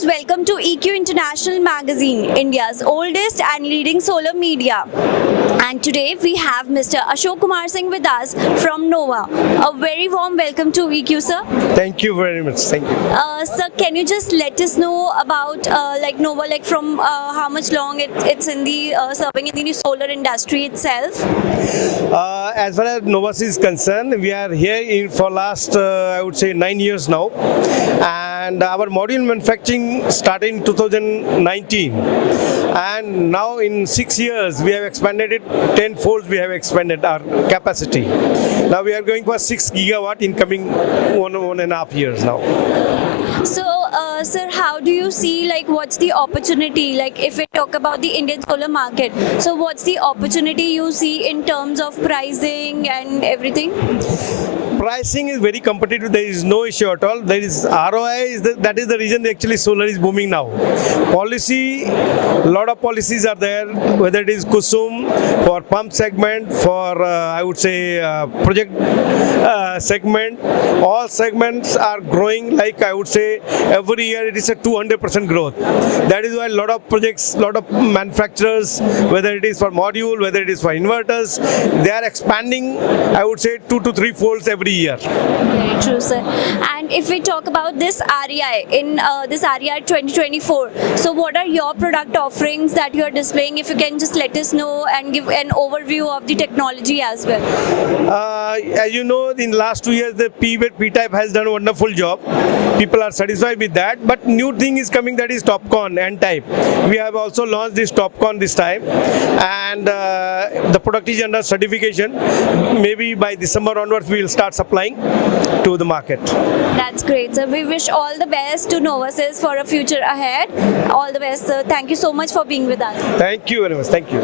viewers, welcome to EQ International Magazine, India's oldest and leading solar media. And today we have Mr. Ashok Kumar Singh with us from Nova. A very warm welcome to EQ, sir. Thank you very much. Thank you. Sir, can you just let us know about Nova, from how much long it's in the serving in the solar industry itself? As far as Novas is concerned, we are here for last, I would say, 9 years now. And our module manufacturing started in 2019. And now in 6 years, we have expanded it tenfold. We have expanded our capacity. Now we are going for 6 gigawatt in coming 1.5 years now. So, sir, how do you see, what's the opportunity, if we talk about the Indian solar market, so what's the opportunity you see in terms of pricing and everything? Pricing is very competitive. There is no issue at all. There is ROI. That is the reason actually solar is booming now. Policy, a lot of policies are there. Whether it is Kusum for pump segment, for I would say project segment, all segments are growing. I would say every year it is a 200% growth. That is why a lot of projects, lot of manufacturers, whether it is for module, whether it is for inverters, they are expanding. I would say 2 to 3 folds every year. Very true, sir. And if we talk about this REI, in this REI 2024, so what are your product offerings that you are displaying? If you can just let us know and give an overview of the technology as well. As you know, in the last 2 years, the P-type has done a wonderful job. People are satisfied with that. But new thing is coming, that is TopCon N-type. We have also launched this TopCon this time. And the product is under certification. Maybe by December onwards, we will start supplying to the market. That's great, sir. We wish all the best to Novasys for a future ahead. All the best, sir. Thank you so much for being with us. Thank you very much. Thank you.